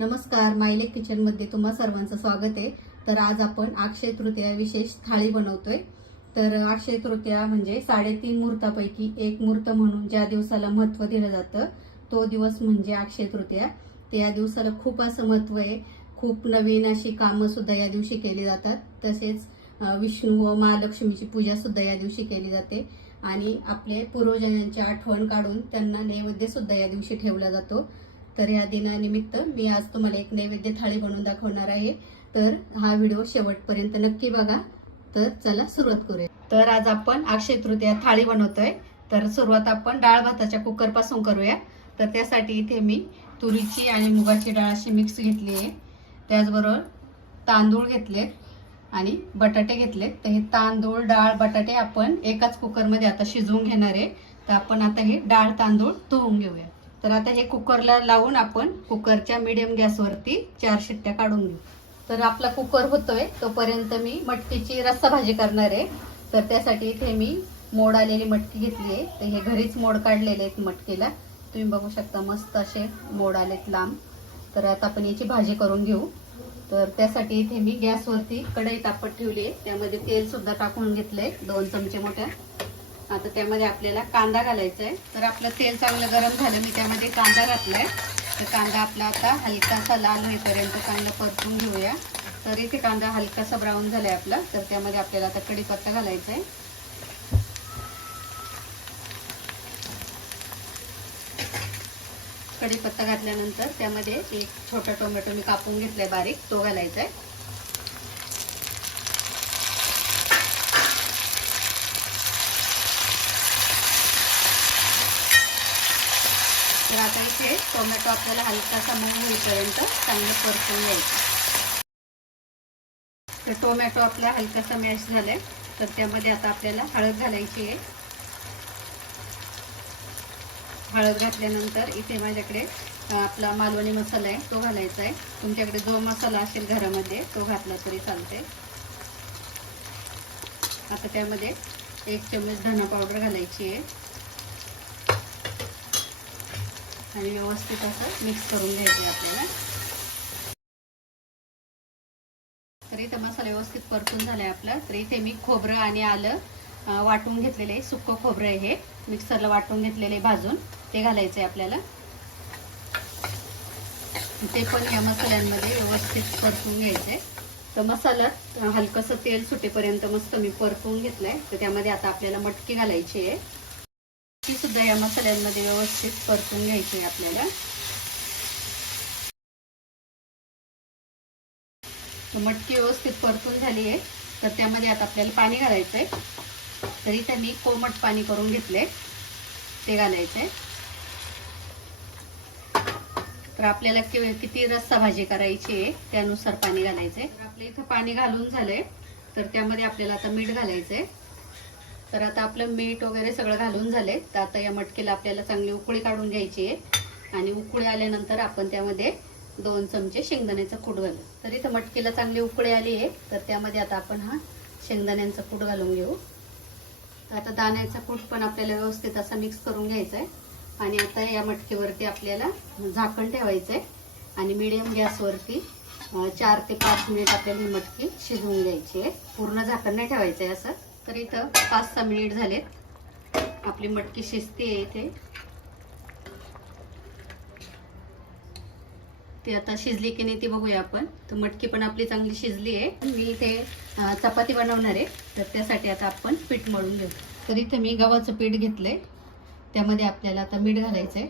नमस्कार मायले किचनमध्ये तुम्हा सर्वांचं स्वागत आहे. तर आज आपण अक्षय तृतीया विशेष थाळी बनवतोय. तर अक्षय तृतीया म्हणजे साडेतीन मुहूर्तापैकी एक मुहूर्त म्हणून ज्या दिवसाला महत्त्व दिलं जातं तो दिवस म्हणजे अक्षय तृतीया. त्या या दिवसाला खूप असं महत्त्व आहे. खूप नवीन अशी कामं सुद्धा या दिवशी केली जातात. तसेच विष्णू व महालक्ष्मीची पूजा सुद्धा या दिवशी केली जाते. आणि आपले पूर्वजांची आठवण काढून त्यांना नैवेद्य सुद्धा या दिवशी ठेवला जातो. तर या दिनानिमित्त मी आज तुम्हाला एक नैवेद्य थाळी बनवून दाखवणार आहे. तर हा व्हिडिओ शेवटपर्यंत नक्की बघा. तर चला सुरुवात करूया. तर आज आपण अक्षय तृतीया थाळी बनवतोय. तर सुरुवात आपण डाळ भाताच्या कुकरपासून करूया. तर त्यासाठी इथे मी तुरीची आणि मुगाची डाळ अशी मिक्स घेतली आहे. त्याचबरोबर तांदूळ घेतले आणि बटाटे घेतले. तर हे तांदूळ डाळ बटाटे आपण एकाच कुकरमध्ये आता शिजवून घेणार आहे. तर आपण आता हे डाळ तांदूळ धुवून घेऊया. तर आता हे कुकरला लावून आपण कुकरच्या मिडियम गॅसवरती चार शिट्ट्या काढून घेऊ. तर आपला कुकर होतोय तोपर्यंत मी मटकीची रस्सा भाजी करणार आहे. तर त्यासाठी इथे मी मोड आलेली मटकी घेतली आहे. तर हे घरीच मोड काढलेले आहेत मटकीला. तुम्ही बघू शकता मस्त असे मोड आलेत लांब. तर आता आपण याची भाजी करून घेऊ. तर त्यासाठी इथे मी गॅसवरती कढई तापत ठेवली आहे. त्यामध्ये तेल सुद्धा टाकून घेतलंय. दोन चमचे मोठ्या. आता त्यामध्ये आपल्याला कांदा घालायचा आहे. तर आपलं तेल चांगलं गरम झालं मी त्यामध्ये कांदा घातलाय. तर कांदा आपला आता हलकासा लाल होईपर्यंत कांदा परतून घेऊया. तर इथे कांदा हलकासा ब्राऊन झालाय आपला. तर त्यामध्ये आपल्याला आता कढीपत्ता घालायचा आहे. कढीपत्ता घातल्यानंतर त्यामध्ये एक छोटा टोमॅटो मी कापून घेतलाय बारीक तो घालायचा आहे तर आता इथे टोमॅटो आपल्याला हलकासा मऊ होईपर्यंत चांगलं परतून घ्यायचं. तर टोमॅटो आपला हलकासा मॅश झालाय. तर त्यामध्ये आता आपल्याला हळद घालायची आहे. हळद घातल्यानंतर इथे माझ्याकडे आपला मालवणी मसाला आहे तो घालायचा आहे. तुमच्याकडे जो मसाला असेल घरामध्ये तो घातला तरी चालते आता त्यामध्ये एक चम्मच धना पावडर घालायची आहे. आणि व्यवस्थित असं मिक्स करून घ्यायचे आपल्याला. तर इथं मसाला व्यवस्थित परतून झालाय आपला. तर इथे मी खोबरं आणि आलं वाटून घेतलेले आहे सुकं खोबरं आहे हे. मिक्सरला वाटून घेतलेले भाजून ते घालायचं आहे आपल्याला. ते पण या मसाल्यांमध्ये व्यवस्थित परतून घ्यायचं आहे तर मसाल्यात हलकंसं तेल सुटेपर्यंत मस्त मी परतून घेतलंय. तर त्यामध्ये आता आपल्याला मटकी घालायची आहे. ती सुद्धा या मसाल्यांमध्ये व्यवस्थित परतून घ्यायची आहे आपल्याला. मटकी व्यवस्थित परतून झाली आहे. तर त्यामध्ये आता आपल्याला पाणी घालायचं आहे तर इथे मी कोमट पाणी करून घेतलंय. ते घालायचं आहे तर आपल्याला किती रस्सा भाजी करायची आहे त्यानुसार पाणी घालायचं आहे आपल्या इथं पाणी घालून झालंय. तर त्यामध्ये आपल्याला आता मीठ घालायचं आहे तर आता आपलं मीठ वगैरे सगळं घालून झालंय. तर आता या मटकीला आपल्याला चांगली उकळी काढून घ्यायची आहे. आणि उकळी आल्यानंतर आपण त्यामध्ये दोन चमचे शेंगदाण्याचा कूट घालू. तर इथं मटकीला चांगली उकळी आली आहे. तर त्यामध्ये आता आपण हा शेंगदाण्यांचा कूट घालून घेऊ. तर आता दाण्याचा कूट पण आपल्याला व्यवस्थित असा मिक्स करून घ्यायचा आहे आणि आता या मटकीवरती आपल्याला झाकण ठेवायचं आहे आणि मिडियम गॅसवरती चार ते पाच मिनिट आपल्याला ही मटकी शिजवून घ्यायची आहे. पूर्ण झाकण नाही ठेवायचं आहे असं. तर इथं पाच सहा मिनिट झालेत. आपली मटकी शिजते आहे इथे. ती आता शिजली की नाही ती बघूया आपण. तर मटकी पण आपली चांगली शिजली आहे. मी इथे चपाती बनवणार आहे. तर त्यासाठी आता आपण पीठ मळून घेऊ. तर इथे मी गव्हाचं पीठ घेतलंय. त्यामध्ये आपल्याला आता मीठ घालायचं आहे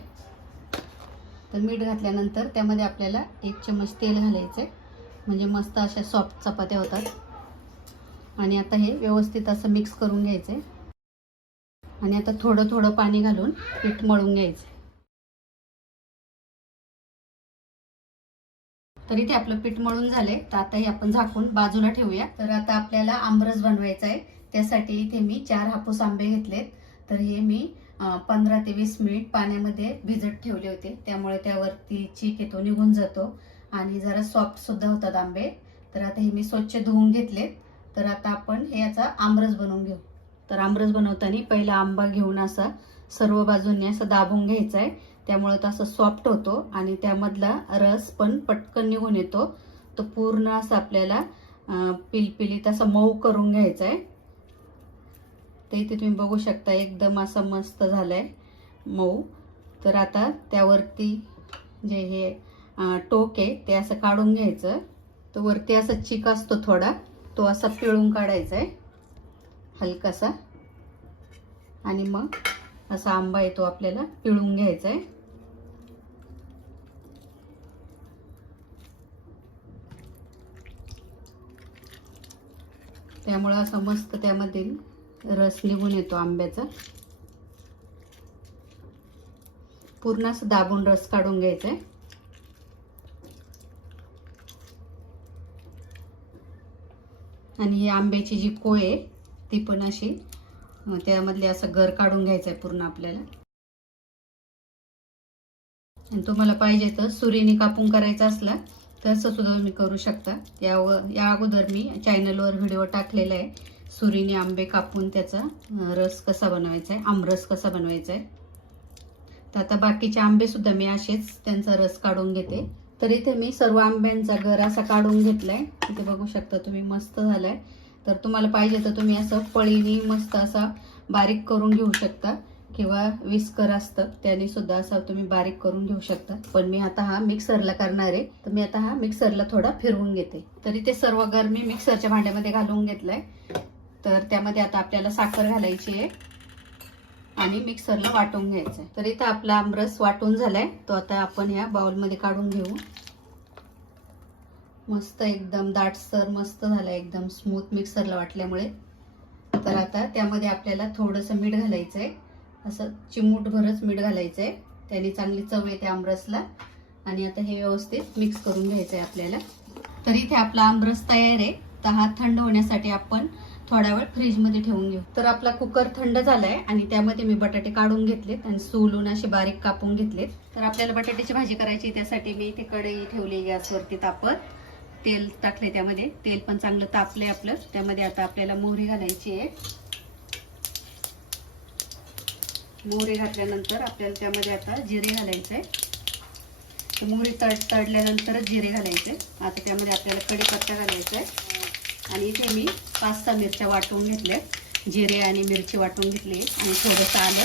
तर मीठ घातल्यानंतर त्यामध्ये आपल्याला एक चमच तेल घालायचं आहे म्हणजे मस्त अशा सॉफ्ट चपात्या होतात. आणि आता हे व्यवस्थित असं मिक्स करून घ्यायचं आहे आणि आता थोडं थोडं पाणी घालून पीठ मळून घ्यायचं तरी ते आपलं पीठ मळून झालंय. तर आता हे आपण झाकून बाजूला ठेवूया. तर आता आपल्याला आमरस बनवायचा आहे त्यासाठी इथे मी चार हापूस आंबे घेतलेत. तर हे मी पंधरा ते वीस मिनिट पाण्यामध्ये भिजत ठेवले होते. त्यामुळे त्यावरती चीक येतो निघून जातो. आणि जरा सॉफ्ट सुद्धा होतात आंबे. तर आता हे मी स्वच्छ धुवून घेतलेत. तर आता आपण हे याचा आमरस बनवून घेऊ. तर आमरस बनवताना पहिला आंबा घेऊन असा सर्व बाजूंनी असं दाबून घ्यायचा आहे त्यामुळं तो असं सॉफ्ट होतो आणि त्यामधला रस पण पटकन निघून येतो. तो पूर्ण असं आपल्याला पिलपिलीत असं मऊ करून घ्यायचा आहे तर इथे तुम्ही बघू शकता एकदम असं मस्त झालंय मऊ. तर आता त्यावरती जे हे टोक आहे ते असं काढून घ्यायचं. तर वरती असा चिक असतो थोडा. तो असा पिळून काढायचा आहे हलकासा. आणि मग असा आंबा येतो आपल्याला पिळून घ्यायचा आहे त्यामुळं असा मस्त त्यामधील रस निघून येतो आंब्याचा. पूर्ण असं दाबून रस काढून घ्यायचा आहे आणि ही आंब्याची जी कोय आहे ती पण अशी त्यामधले असं घर काढून घ्यायचं आहे पूर्ण आपल्याला. आणि तुम्हाला पाहिजे तर सुरीने कापून करायचा असला तसं सुद्धा तुम्ही करू शकता. यावर या अगोदर मी चॅनलवर व्हिडिओ टाकलेला आहे सुरीने आंबे कापून त्याचा रस कसा बनवायचा आहे आमरस कसा बनवायचा आहे तर आता बाकीचे आंबेसुद्धा मी असेच त्यांचा रस काढून घेते. तर इथे मी सर्व आंब्यांचा गर असा काढून घेतलाय. इथे बघू शकता तुम्ही मस्त झालाय. तर तुम्हाला पाहिजे तर तुम्ही असं पळीने मस्त असा बारीक करून घेऊ शकता. किंवा विस्कर असतं त्याने सुद्धा असा तुम्ही बारीक करून घेऊ शकता. पण मी आता हा मिक्सरला करणार आहे. तर मी आता हा मिक्सरला थोडा फिरवून घेते. तरी ते सर्व गर मी मिक्सरच्या भांड्यामध्ये घालून घेतलंय. तर त्यामध्ये आता आपल्याला साखर घालायची आहे. आणि मिक्सरला वाटून घ्यायचं आहे तर इथं आपला आमरस वाटून झालाय. तो आता आपण या बाउलमध्ये काढून घेऊ. मस्त एकदम दाटसर मस्त झालाय. एकदम स्मूथ मिक्सरला वाटल्यामुळे. तर आता त्यामध्ये आपल्याला थोडंसं मीठ घालायचं आहे असं चिमूटभरच मीठ घालायचं आहे त्याने चांगली चव येते आमरसला आणि आता हे व्यवस्थित मिक्स करून घ्यायचं आहे आपल्याला. तर इथे आपला आमरस तयार आहे. तर हा थंड होण्यासाठी आपण थोडा वेळ फ्रीजमध्ये ठेवून घेऊ. तर आपला कुकर थंड झालाय आणि त्यामध्ये मी बटाटे काढून घेतलेत आणि सोलून असे बारीक कापून घेतलेत. तर आपल्याला बटाट्याची भाजी करायची त्यासाठी मी इथे कढई ठेवली गॅसवरती तापत. तेल टाकले त्यामध्ये. तेल पण चांगलं तापले आपलं. त्यामध्ये आता आपल्याला मोहरी घालायची आहे. मोहरी घातल्यानंतर आपल्याला त्यामध्ये आता जिरे घालायचे आहे. मोहरी तड तडल्यानंतरच जिरे घालायचे. आता त्यामध्ये आपल्याला कढीपत्ता घालायचा आहे. आणि इथे मी पाच सहा मिरच्या वाटून घेतल्या जिरे आणि मिरची वाटून घेतली आणि थोडंसं आलं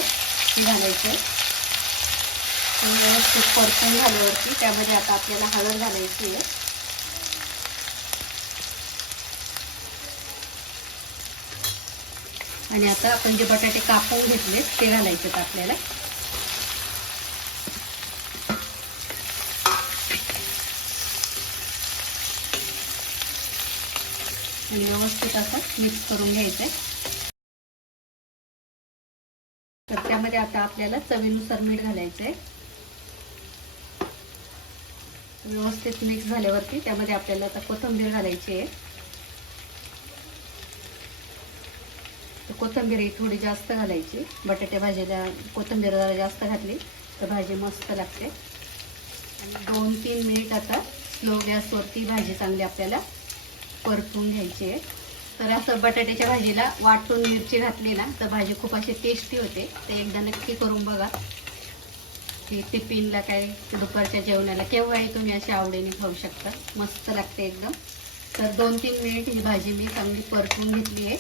घालायचं. व्यवस्थित परतून झाल्यावरती त्यामध्ये आता आपल्याला हळद घालायची आहे. आणि आता आपण जे बटाटे कापून घेतले ते घालायचे आपल्याला. आणि व्यवस्थित असं मिक्स करून घ्यायचं आहे तर त्यामध्ये आता आपल्याला चवीनुसार मीठ घालायचं आहे व्यवस्थित मिक्स झाल्यावरती त्यामध्ये आपल्याला आता कोथिंबीर घालायची आहे. कोथंबीर कोथिंबीर ही थोडी जास्त घालायची. बटाटे भाजीला कोथिंबीर जरा जास्त घातली तर भाजी मस्त लागते. आणि दोन तीन मिनिट आता स्लो गॅसवरती भाजी चांगली आपल्याला परतून घ्यायची आहे तर असं बटाट्याच्या भाजीला वाटून मिरची घातली ना तर भाजी खूप अशी टेस्टी होते. ते एकदा नक्की करून बघा. ते टिफिनला काय दुपारच्या जेवणाला केव्हाही तुम्ही अशी आवडीने खाऊ शकता. मस्त लागते एकदम. तर दोन तीन मिनिट ही भाजी मी चांगली परतून घेतली आहे.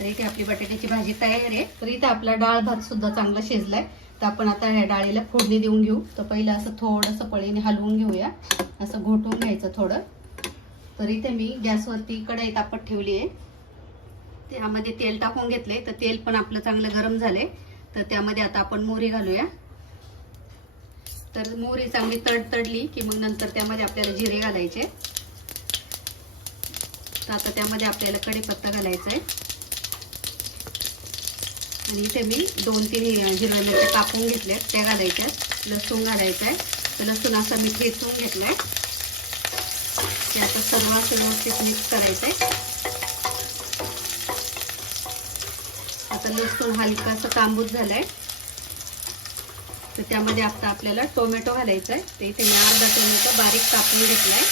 तर इथे आपली बटाट्याची भाजी तयार आहे. तर इथे आपला डाळ भात सुद्धा चांगला शिजलाय. तर आपण आता ह्या डाळीला फोडणी देऊन घेऊ. तर पहिलं असं थोडंसं पळीने हलवून घेऊया. असं घोटून घ्यायचं थोडं. तर इथे मी गॅसवरती कढई तापत ठेवली आहे. त्यामध्ये तेल टाकून घेतले तर तेल पण आपलं चांगलं गरम झाले तर त्यामध्ये आता आपण मोहरी घालूया. तर मोहरी चांगली तडतडली की मग नंतर त्यामध्ये आपल्याला जिरे घालायचे. तर आता त्यामध्ये आपल्याला कढीपत्ता घालायचा आहे. आणि इथे मी दोन तीन हिरव्या मिरच्या कापून घेतल्या त्या घालायच्या लसूण घालायचं आहे तर लसूण असं मी ठेचून आहे ते आता सर्व असं व्यवस्थित मिक्स करायचं आहे आता लसूण हलकासा तांबूस झालाय. तर त्यामध्ये आता आपल्याला टोमॅटो घालायचा आहे तर इथे मी अर्धा टोमॅटो बारीक कापून घेतलाय.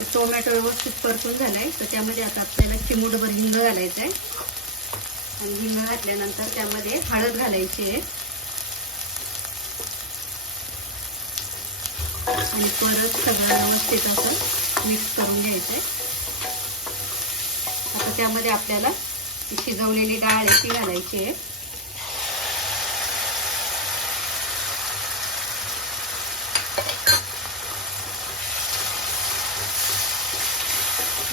टोमॅटो व्यवस्थित परतून झालाय. तर त्यामध्ये आता आपल्याला चिमूटभर हिंग घालायचं आहे आणि हिंग घातल्यानंतर त्यामध्ये हळद घालायची आहे. आणि परत सगळं व्यवस्थित असं मिक्स करून घ्यायचं आहे आता त्यामध्ये आपल्याला शिजवलेली डाळ आहे ती घालायची आहे.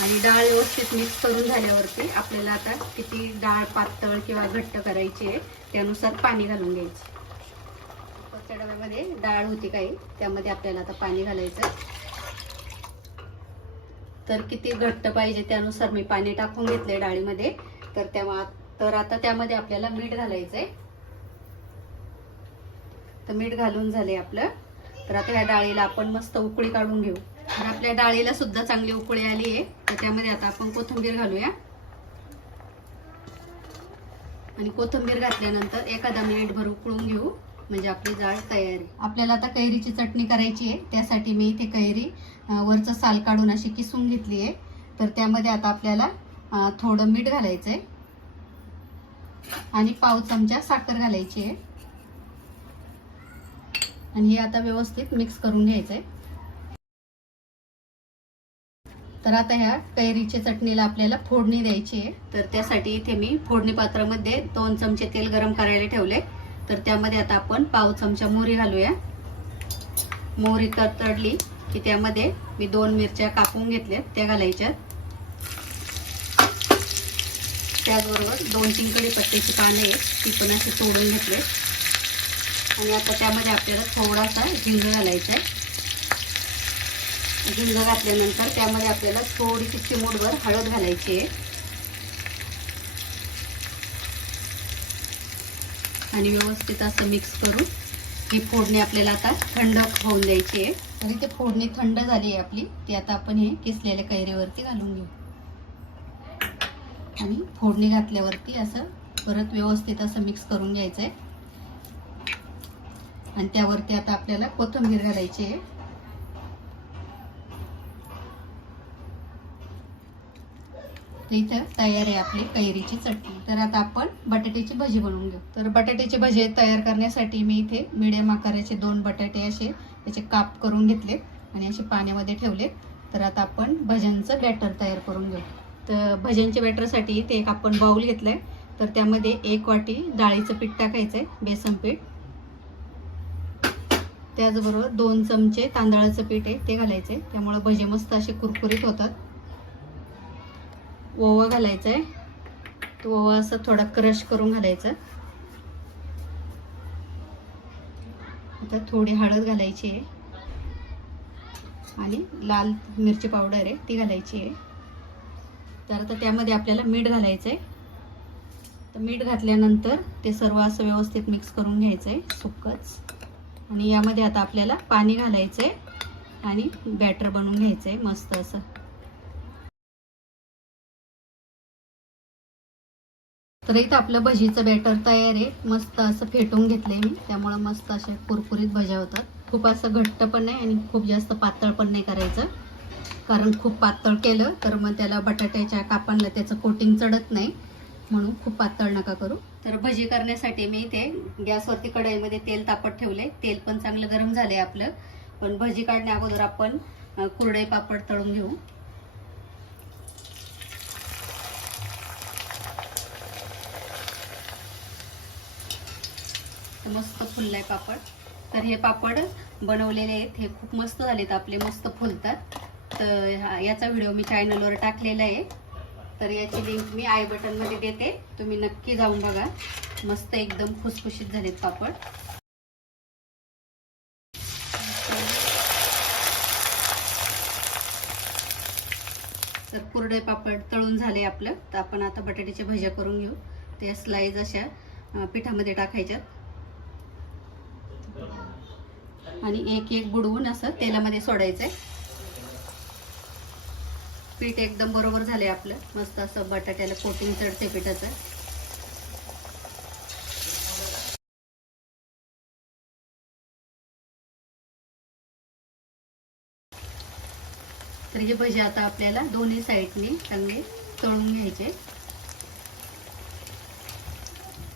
आणि डाळ व्यवस्थित मिक्स करून झाल्यावरती आपल्याला आता किती डाळ पातळ किंवा घट्ट करायची आहे त्यानुसार पाणी घालून घ्यायचं. मागच्या डब्यामध्ये डाळ होती काही. त्यामध्ये आपल्याला आता पाणी घालायचं तर किती घट्ट पाहिजे त्यानुसार मी पाणी टाकून घेतलंय डाळीमध्ये. तर तेव्हा तर आता त्यामध्ये आपल्याला मीठ घालायचंय. तर मीठ घालून झाले आपलं. तर आता ह्या डाळीला आपण मस्त उकळी काढून घेऊ. तर आपल्या डाळीला सुद्धा चांगली उकळी आली आहे तर त्यामध्ये आता आपण कोथिंबीर घालूया. आणि कोथिंबीर घातल्यानंतर एखादा मिनिट भर उकळून घेऊ. म्हणजे आपली डाळ तयार. आहे आपल्याला आता कैरीची चटणी करायची आहे. त्यासाठी मी इथे कैरी वरचं साल काढून अशी किसून घेतली आहे. तर त्यामध्ये आता आपल्याला थोडं मीठ घालायचं आहे आणि पाव चमचा साखर घालायची आहे. आणि हे आता व्यवस्थित मिक्स करून घ्यायचं आहे तर आता ह्या कैरीच्या चटणीला आपल्याला फोडणी द्यायची आहे. तर त्यासाठी इथे मी फोडणी पात्रामध्ये दोन चमचे तेल गरम करायला ठेवले तर त्यामध्ये आता आपण पाव चमचा मोहरी घालूया. मोहरी तडतडली की त्यामध्ये मी दोन मिरच्या कापून घेतल्या त्या घालायच्या त्याचबरोबर दोन तीन कढीपत्त्याची पाने आहेत ती पण अशी तोडून घेतले आणि आता त्यामध्ये आपल्याला थोडासा हिंग घालायचा आहे. हिंग घातल्यानंतर त्यामध्ये आपल्याला थोडीशी चिमूटभर हळद घालायची आहे. आणि व्यवस्थित असं मिक्स करून ही फोडणी आपल्याला आता थंड होऊन द्यायची आहे. तरी ते फोडणी थंड झाली आहे आपली. ती आता आपण हे किसलेल्या कैरीवरती घालून घेऊ. आणि फोडणी घातल्यावरती असं परत व्यवस्थित असं मिक्स करून घ्यायचं आहे आणि त्यावरती आता आपल्याला कोथिंबीर घालायची आहे. तर इथं तयार आहे आपली कैरीची चटणी. तर आता आपण बटाट्याची भजी बनवून घेऊ. तर बटाट्याचे भजे तयार करण्यासाठी मी इथे मिडियम आकाराचे दोन बटाटे असे त्याचे काप करून घेतले आणि असे पाण्यामध्ये ठेवले. तर आता आपण भज्यांचं बॅटर तयार करून घेऊ. तर भज्यांच्या बॅटरसाठी ते एक आपण बाऊल घेतलंय. तर त्यामध्ये एक वाटी डाळीचं पीठ टाकायचं आहे बेसन पीठ. त्याचबरोबर दोन चमचे तांदळाचं पीठ आहे ते घालायचे त्यामुळं भजे मस्त असे कुरकुरीत होतात. ओवा घालायचा आहे. तो ओवा असं थोडा क्रश करून घालायचा. आता थोडी हळद घालायची आहे. आणि लाल मिरची पावडर आहे ती घालायची आहे. तर आता त्यामध्ये आपल्याला मीठ घालायचं आहे तर मीठ घातल्यानंतर ते सर्व असं व्यवस्थित मिक्स करून घ्यायचं आहे सुक्कच आणि यामध्ये आता आपल्याला पाणी घालायचं आहे आणि बॅटर बनवून घ्यायचं आहे मस्त असं. तर इथं आपलं भजीचं बॅटर तयार आहे. मस्त असं फेटून घेतलंय मी. त्यामुळं मस्त अशा कुरकुरीत भज्या होतात. खूप असं घट्ट पण नाही आणि खूप जास्त पातळ पण नाही करायचं. कारण खूप पातळ केलं तर मग त्याला बटाट्याच्या कापांना त्याचं कोटिंग चढत नाही. म्हणून खूप पातळ नका करू. तर भजी करण्यासाठी मी इथे गॅसवरती कढईमध्ये तेल तापत ठेवले तेल पण चांगलं गरम झालंय आपलं. पण भजी काढण्या अगोदर आपण कुरडई पापड तळून घेऊ. मस्त फुललाय पापड. तर हे पापड बनवलेले आहेत. हे खूप मस्त झालेत आपले मस्त फुलतात. तर याचा व्हिडिओ मी चॅनलवर टाकलेला आहे. तर याची लिंक मी आय बटनमध्ये देते. तुम्ही नक्की जाऊन बघा. मस्त एकदम खुसखुशीत झालेत पापड. तर कुरडे पापड तळून झाले आपलं. तर आपण आता बटाट्याच्या भज्या करून घेऊ. त्या स्लाईज अशा पिठामध्ये टाकायच्यात. आणि एक एक बुडवून असं तेलामध्ये सोडायचं आहे पीठ एकदम बरोबर झाले आपलं. मस्त असं बटाट्याला कोटिंग चढते पिठाचं. तर हे भजी आता आपल्याला दोन्ही साईडने चांगले तळून घ्यायचे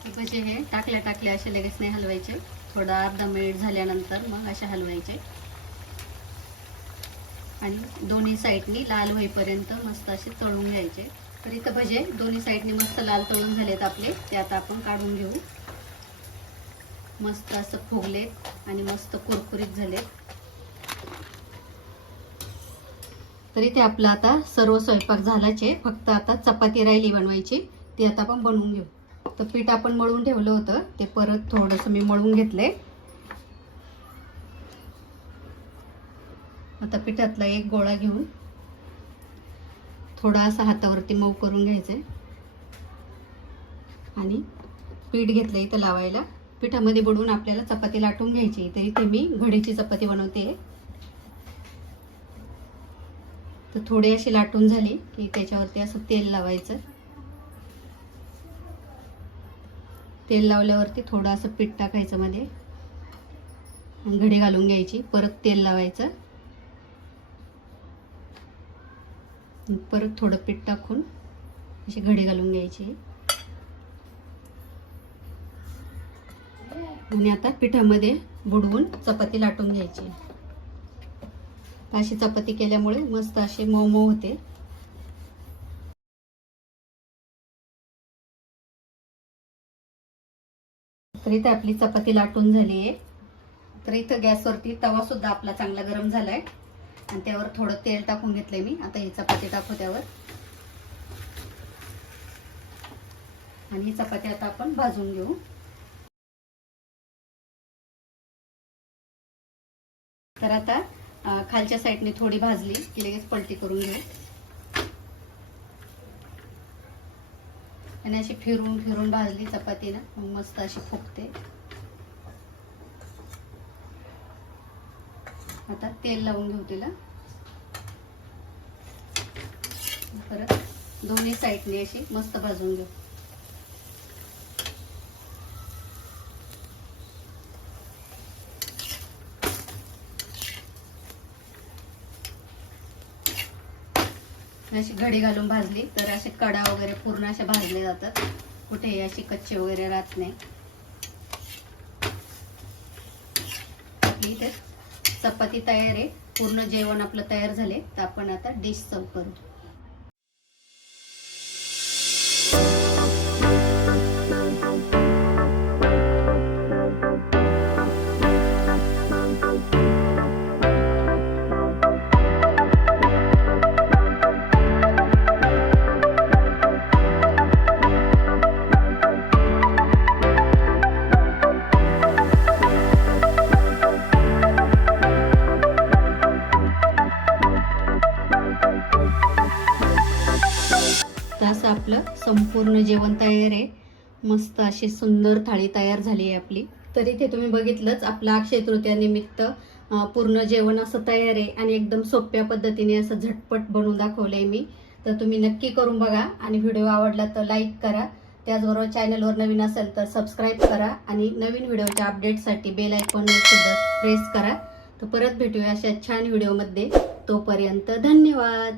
भजे हे टाकल्या टाकल्या असे लगेच नाही हलवायचे. थोडा अर्धा मिनिट झाल्यानंतर मग असे हलवायचे. आणि दोन्ही साईडनी लाल होईपर्यंत मस्त असे तळून घ्यायचे. तर इथं भजे दोन्ही साईडनी मस्त लाल तळून झालेत आपले. ते आता आपण काढून घेऊ. मस्त असं फुगलेत आणि मस्त कुरकुरीत झालेत. तर इथे आपलं आता सर्व स्वयंपाक झालाच आहे फक्त आता चपाती राहिली बनवायची. ती आता आपण बनवून घेऊ. तर पीठ आपण मळून ठेवलं होतं. ते परत थोडंसं मी मळून घेतलंय. आता पिठातला एक गोळा घेऊन थोडा असा हातावरती मऊ करून घ्यायचंय. आणि पीठ घेतलं इथं लावायला. पिठामध्ये बुडवून आपल्याला चपाती लाटून घ्यायची. तर इथे मी घडीची चपाती बनवते तर थोडी अशी लाटून झाली की त्याच्यावरती असं तेल लावायचं. तेल लावल्यावरती थोडं असं पीठ टाकायचं मध्ये. घडी घालून घ्यायची परत तेल लावायचं. परत थोडं पीठ टाकून अशी घडी घालून घ्यायची. आणि आता पिठामध्ये बुडवून चपाती लाटून घ्यायची. अशी चपाती केल्यामुळे मस्त अशी मऊ मऊ होते. तर इथे आपली चपाती लाटून झाली आहे. तर इथं गॅसवरती तवा सुद्धा आपला चांगला गरम झालाय. आणि त्यावर थोडं तेल टाकून घेतलंय मी. आता ही चपाती टाकू त्यावर. आणि ही चपाती आता आपण भाजून घेऊ. तर आता खालच्या साईडने थोडी भाजली की लगेच पलटी करून घेऊ. आणि अशी फिरून फिरून भाजली चपाती ना मस्त अशी फुगते. आता तेल लावून घेऊ तिला. परत दोन्ही साईडने अशी मस्त भाजून घेऊ. अशी घडी घालून भाजली. तर असे कडा वगैरे पूर्ण असे भाजले जातात. कुठेही अशी कच्चे वगैरे राहत नाही. इथे चपाती तयार आहे. पूर्ण जेवण आपलं तयार झाले. तर आपण आता डिश सर्व करू. आपलं संपूर्ण जेवण तयार आहे. मस्त अशी सुंदर थाळी तयार झाली आहे आपली. तर इथे तुम्ही बघितलंच आपलं अक्षय तृतीयानिमित्त पूर्ण जेवण असं तयार आहे आणि एकदम सोप्या पद्धतीने असं झटपट बनवून आहे मी. तर तुम्ही नक्की करून बघा आणि व्हिडिओ आवडला तर लाईक करा. त्याचबरोबर चॅनलवर नवीन असेल तर सबस्क्राईब करा आणि नवीन व्हिडिओच्या अपडेटसाठी बेल आयकॉन सुद्धा प्रेस करा. तर परत भेटूया अशा छान व्हिडिओमध्ये. तोपर्यंत धन्यवाद!